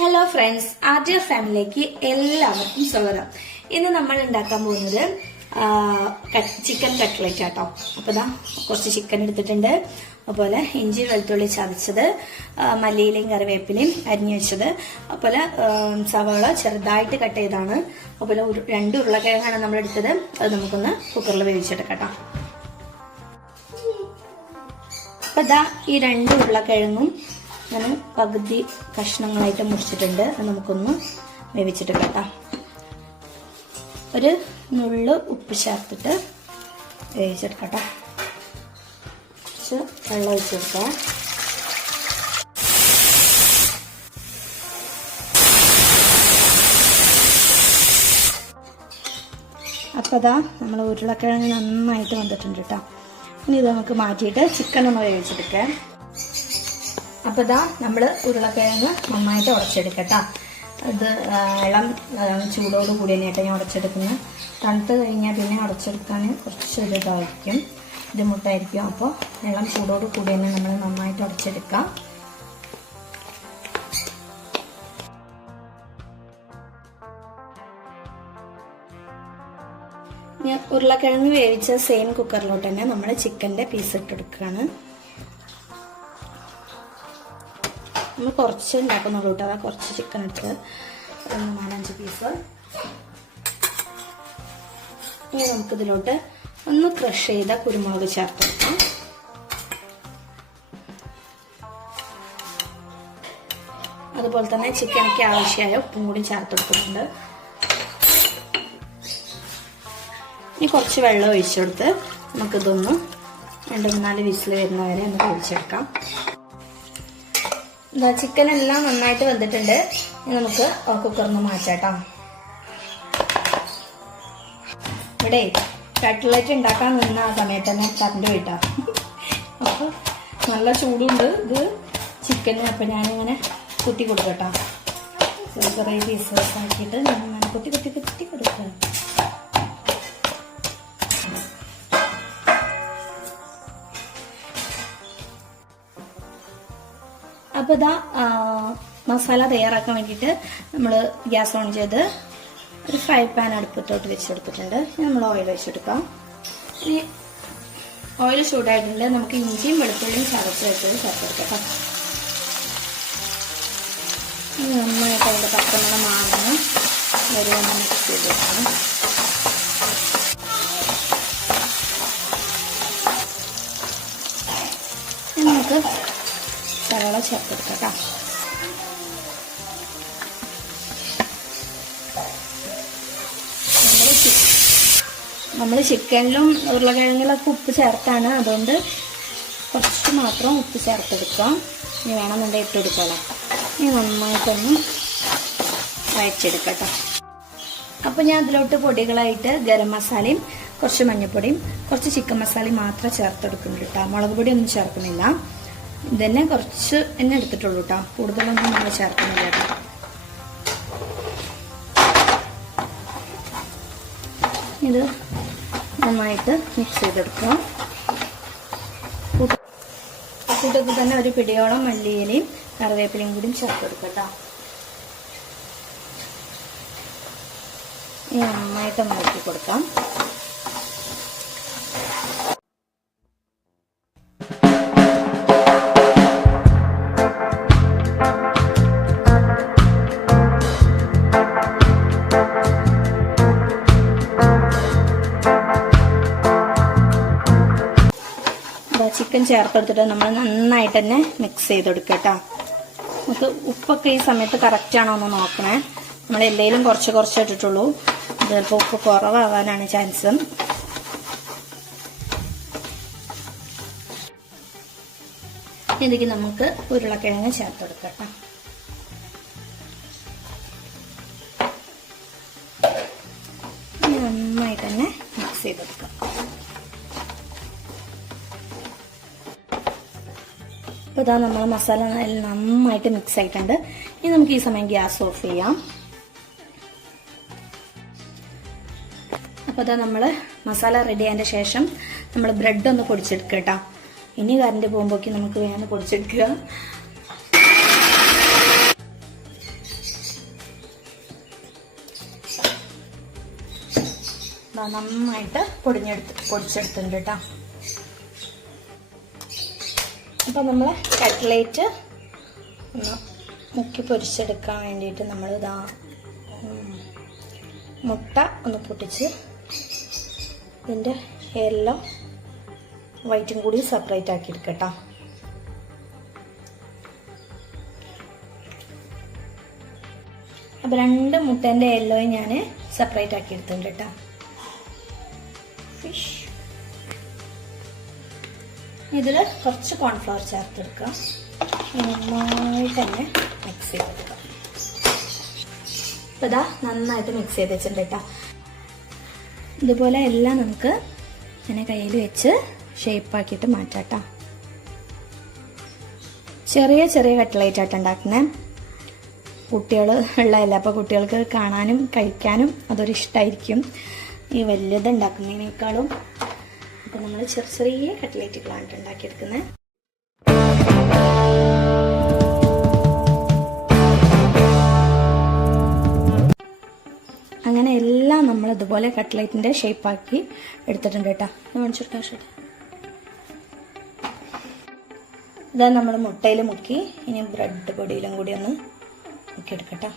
Hello friends, ആദ്യ ഫാമിലിയിലേക്ക് എല്ലാവർക്കും സ്വാഗതം. ഇന്ന് നമ്മൾ ഉണ്ടാക്കാൻ പോകുന്നത് ചിക്കൻ കട്ട്ലറ്റ് ആട്ടോ. അപ്പോൾ ഇതാ കുറച്ച് ചിക്കൻ എടുത്തിട്ടുണ്ട്, അതുപോലെ ഇഞ്ചി വെളുത്തുള്ളി ചതച്ചത്, മല്ലിയിലയും കറിവേപ്പിലയും അരിഞ്ഞു വെച്ചത്, അതുപോലെ സവാള ചെറുതായിട്ട് കട്ട് ചെയ്താണ്, അതുപോലെ 2 ഉരുളക്കിഴങ്ങാണ് നമ്മൾ എടുത്തത്. അത് നമുക്കൊന്ന് കുക്കറിൽ വേവിച്ചെടുക്കാം. അപ്പൊ ഇതാ ഈ 2 ഉരുളക്കിഴങ്ങും ഞാൻ പകുതി കഷ്ണങ്ങളായിട്ട് മുറിച്ചിട്ടുണ്ട്. അത് നമുക്കൊന്ന് വേവിച്ചെടുക്കാം. ഒരു നുള്ളു ഉപ്പ് ചേർത്തിട്ട് വേവിച്ചെടുക്കാം. കുറച്ച് വെള്ളം ഒഴിച്ച് കൊടുക്കാം. അപ്പോൾ ഇതാ നമ്മൾ ഉരുളക്കിഴങ്ങ് നന്നായിട്ട് വന്നിട്ടുണ്ട് കേട്ടോ. ഇനി ഇത് നമുക്ക് മാറ്റിയിട്ട് ചിക്കൻ ഒന്ന് വേവിച്ചെടുക്കാം. അപ്പോൾ ഇതാ നമ്മൾ ഉരുളക്കിഴങ്ങ് നന്നായിട്ട് ഉടച്ചെടുക്കട്ടോ. ഇത് ഇളം ചൂടോട് കൂടി തന്നെയായിട്ട് ഞാൻ ഉടച്ചെടുക്കുന്നത്. തണുത്ത് കഴിഞ്ഞാൽ പിന്നെ ഉടച്ചെടുക്കാൻ കുറച്ച് ഇതായിരിക്കും, ബുദ്ധിമുട്ടായിരിക്കും. അപ്പോൾ ഇളം ചൂടോട് കൂടി തന്നെ നമ്മൾ നന്നായിട്ട് ഉടച്ചെടുക്കാം. ഉരുളക്കിഴങ്ങ് വേവിച്ച സെയിം കുക്കറിലോട്ട് തന്നെ നമ്മൾ ചിക്കൻ്റെ പീസ് ഇട്ടെടുക്കുകയാണ്. നമ്മൾ കുറച്ച് ഉണ്ടാക്കുന്നുള്ളൂ കേട്ടോ. അതാ കുറച്ച് ചിക്കൻ ഇട്ട് 4-5 പീസ്. ഇനി നമുക്കിതിലോട്ട് ഒന്ന് ക്രഷ് ചെയ്ത കുരുമുളക് ചേർത്ത് കൊടുക്കാം. അതുപോലെ തന്നെ ചിക്കനൊക്കെ ആവശ്യമായ ഉപ്പും കൂടി ചേർത്ത് കൊടുക്കുന്നുണ്ട്. ഇനി കുറച്ച് വെള്ളം ഒഴിച്ചെടുത്ത് നമുക്കിതൊന്ന് 2-4 വിസിൽ വരുന്നവരെ ഒന്ന് കഴിച്ചെടുക്കാം. ചിക്കൻ എല്ലാം നന്നായിട്ട് വെന്തിട്ടുണ്ട്. ഇനി നമുക്ക് കുക്കറിന്ന് മാറ്റാം. ഇവിടെ കട്ട്ലറ്റ് ഉണ്ടാക്കാൻ നിന്ന ആ സമയത്ത് തന്നെ കറണ്ട് പോയിട്ടാ. അപ്പോൾ നല്ല ചൂടുണ്ട് ഇത് ചിക്കന്. അപ്പം ഞാനിങ്ങനെ കുത്തി കൊടുക്കട്ടോ. ചെറിയ പീസസ് ആക്കിയിട്ട് ഞാൻ കുത്തി കൊടുക്കാം. അപ്പോൾ ഇതാ മസാല തയ്യാറാക്കാൻ വേണ്ടിയിട്ട് നമ്മൾ ഗ്യാസ് ഓൺ ചെയ്ത് ഒരു ഫ്രൈ പാൻ അടുപ്പത്തോട്ട് വെച്ചെടുത്തിട്ടുണ്ട്. നമ്മൾ ഓയിൽ വെച്ചെടുക്കാം. ഇനി ഓയിൽ ചൂടായിട്ടുണ്ട്. നമുക്ക് ഇഞ്ചിയും വെളുത്തുള്ളിയും ചതച്ച് വെച്ചത് ചേർത്തെടുക്കാം. നന്നായിട്ട് അതിൻ്റെ പച്ചമണം മാറുന്നു ഒരു മിക്സ് ചെയ്തെടുക്കണം. നമുക്ക് സവാള ചേർത്തെടുക്കാം. നമ്മൾ ചിക്കനിലും ഉരുളക്കിഴങ്ങിലൊക്കെ ഉപ്പ് ചേർത്താണ്, അതുകൊണ്ട് കുറച്ച് മാത്രം ഉപ്പ് ചേർത്തെടുക്കാം. ഇനി വേണമെന്നുണ്ടെങ്കിൽ ഇട്ട് കൊടുക്കാമല്ലോ. ഇനി നന്നായിട്ടൊന്ന് വഴച്ചെടുക്കാം. അപ്പോൾ ഞാൻ അതിലോട്ട് പൊടികളായിട്ട് ഗരം മസാലയും കുറച്ച് മഞ്ഞൾപ്പൊടിയും കുറച്ച് ചിക്കൻ മസാലയും മാത്രം ചേർത്തെടുക്കുന്നുണ്ട് കേട്ടോ. മുളക് പൊടി ഒന്നും ചേർക്കുന്നില്ല. ഇതന്നെ കുറച്ച് എന്നെ എടുത്തിട്ടുള്ളൂ കേട്ടോ, കൂടുതലൊന്നും നമ്മൾ ചേർക്കുന്നില്ല കേട്ടോ. ഇത് നന്നായിട്ട് മിക്സ് ചെയ്തെടുക്കുക. കൂട്ടത്തിൽ തന്നെ ഒരു പിടിയോളം മല്ലിയിലയും കറിവേപ്പിലയും കൂടി ചേർത്തെടുക്കുക കേട്ടോ. നന്നായിട്ട് മാറ്റി കൊടുക്കാം. ചിക്കൻ ചേർത്തെടുത്തിട്ട് നമ്മൾ നന്നായിട്ട് തന്നെ മിക്സ് ചെയ്തെടുക്കുക കേട്ടോ. നമുക്ക് ഉപ്പൊക്കെ ഈ സമയത്ത് കറക്റ്റാണോ എന്ന് നോക്കണേ. നമ്മൾ എല്ലാവരും കുറച്ച് ഇട്ടിട്ടുള്ളൂ. ചിലപ്പോൾ ഉപ്പ് കുറവാകാനാണ് ചാൻസ്. ഇതിലേക്ക് നമുക്ക് ഉരുളക്കിഴങ്ങ് ചേർത്തെടുക്കാം കേട്ടോ. നന്നായിട്ട് തന്നെ മിക്സ് ചെയ്തെടുക്കാം. അപ്പോൾ ഇതാ നമ്മൾ മസാല നന്നായിട്ട് മിക്സ് ആയിട്ടുണ്ട്. ഇനി നമുക്ക് ഈ സമയം ഗ്യാസ് ഓഫ് ചെയ്യാം. അപ്പോൾ ഇതാ നമ്മൾ മസാല റെഡി ആയതിൻ്റെ ശേഷം നമ്മൾ ബ്രെഡ് ഒന്ന് പൊടിച്ചെടുക്കുക കേട്ടോ. ഇനി കറണ്ട് പോകുമ്പോഴേക്കും നമുക്ക് വേഗം പൊടിച്ചെടുക്കുക. നന്നായിട്ട് പൊടിച്ചെടുത്തിട്ടുണ്ട് കേട്ടോ. അപ്പം നമ്മൾ കട്ട്ലേറ്റ് ഒന്ന് മുക്കി പൊരിച്ചെടുക്കാൻ വേണ്ടിയിട്ട് നമ്മൾ മുട്ട ഒന്ന് പൊട്ടിച്ച് ഇതിൻ്റെ യെല്ലോ വൈറ്റും കൂടി സെപ്പറേറ്റ് ആക്കി എടുക്കട്ടോ. അപ്പോൾ 2 മുട്ടേൻ്റെ യെല്ലോയും ഞാൻ സെപ്പറേറ്റ് ആക്കി എടുത്തിട്ടുണ്ട് കേട്ടോ. ഫിഷ് ഇതിൽ കുറച്ച് കോൺഫ്ലവർ ചേർത്തെടുക്കാം. നന്നായിട്ട് തന്നെ മിക്സ് ചെയ്തെടുക്കാം. അപ്പോൾ ഇതാ നന്നായിട്ട് മിക്സ് ചെയ്ത് വെച്ചിട്ടുണ്ട് കേട്ടോ. ഇതുപോലെ എല്ലാം നമുക്ക് ഇങ്ങനെ കയ്യിൽ വെച്ച് ഷേപ്പാക്കിയിട്ട് മാറ്റാം കേട്ടോ. ചെറിയ ചെറിയ കട്ട്ലേറ്റ് ആയിട്ട് ഉണ്ടാക്കുന്നത്. കുട്ടികൾ ഉള്ളതല്ല, അപ്പോൾ കുട്ടികൾക്ക് കാണാനും കഴിക്കാനും അതൊരു ഇഷ്ടമായിരിക്കും ഈ വലിയത് ഉണ്ടാക്കുന്നതിനേക്കാളും. അപ്പോൾ നമ്മൾ ചെറിയ ചെറിയ കട്ട്ലേറ്റുകളാണ് ഉണ്ടാക്കിയെടുക്കുന്നത്. അങ്ങനെ എല്ലാം നമ്മൾ ഇതുപോലെ കട്ട്ലേറ്റിൻ്റെ ഷേപ്പാക്കി എടുത്തിട്ടുണ്ട് കേട്ടോ. കാണിച്ചെടുക്കാം. ഇതാ നമ്മൾ മുട്ടയിൽ മുക്കി ഇനി ബ്രെഡ് പൊടിയിലും കൂടി ഒന്ന് മുക്കിയെടുക്കട്ടോ.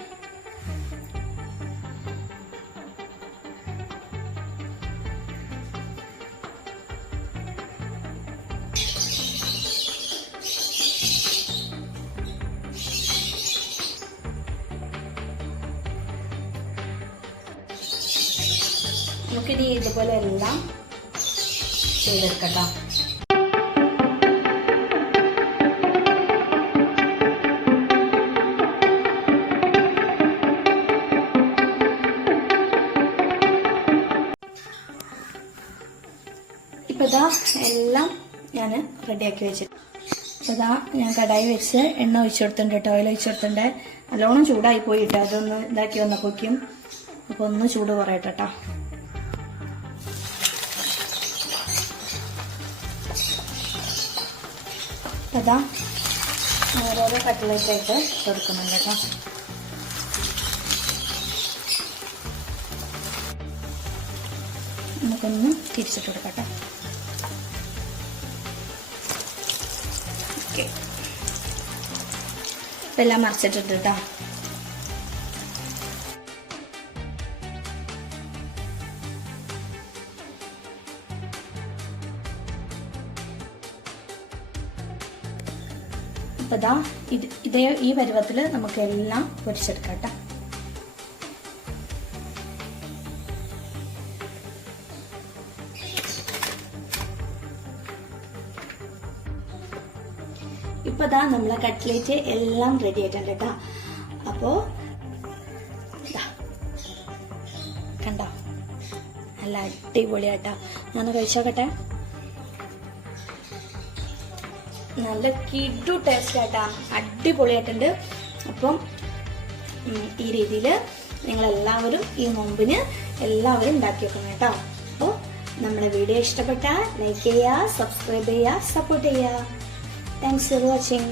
നമുക്കിനി ഇതുപോലെ എല്ലാം ചെയ്തെടുക്കട്ടോ. ഇപ്പം ഇതാ എല്ലാം ഞാൻ റെഡിയാക്കി വെച്ചിട്ട് ഇതാ ഞാൻ കടായി വെച്ച് എണ്ണ ഒഴിച്ചു കൊടുത്തിട്ടുണ്ട് കേട്ടോ. ഓയിൽ ഒഴിച്ചു കൊടുത്തിട്ടുണ്ട്. നല്ലോണം ചൂടായി പോയിട്ട് അതൊന്ന് ഇതാക്കി വന്നപ്പോഴേക്കും അപ്പോൾ ഒന്ന് ചൂട് കുറയട്ടെ കേട്ടോ. അതാ ഓരോരോ കട്ട്ലേറ്റായിട്ട് കൊടുക്കുന്നുണ്ട് കേട്ടോ. നമുക്കൊന്ന് തിരിച്ചിട്ട് കൊടുക്കട്ടെ. ഓക്കെ, ഇപ്പം എല്ലാം മറിച്ചിട്ടിട്ട് കേട്ടോ. അപ്പോൾ ഇതാ ഇതേ ഈ പരുവത്തിൽ നമുക്ക് എല്ലാം പൊരിച്ചെടുക്കാം കേട്ടോ. ഇപ്പൊ ദാ നമ്മളെ കട്ട്ലേറ്റ് എല്ലാം റെഡി ആയിട്ടുണ്ട് കേട്ടോ. അപ്പോ കണ്ടോ, നല്ല അടിപൊളിയാട്ടോ. ഞാനൊന്ന് കഴിച്ചോക്കട്ടെ. നല്ല കിഡു ടേസ്റ്റ് ആയിട്ടാ, അടിപൊളിയായിട്ടുണ്ട്. അപ്പം ഈ രീതിയിൽ നിങ്ങളെല്ലാവരും ഈ നോമ്പിന് എല്ലാവരും ഉണ്ടാക്കി വെക്കണം കേട്ടോ. അപ്പോൾ നമ്മുടെ വീഡിയോ ഇഷ്ടപ്പെട്ടാൽ ലൈക്ക് ചെയ്യുക, സബ്സ്ക്രൈബ് ചെയ്യുക, സപ്പോർട്ട് ചെയ്യുക. Thanks for watching.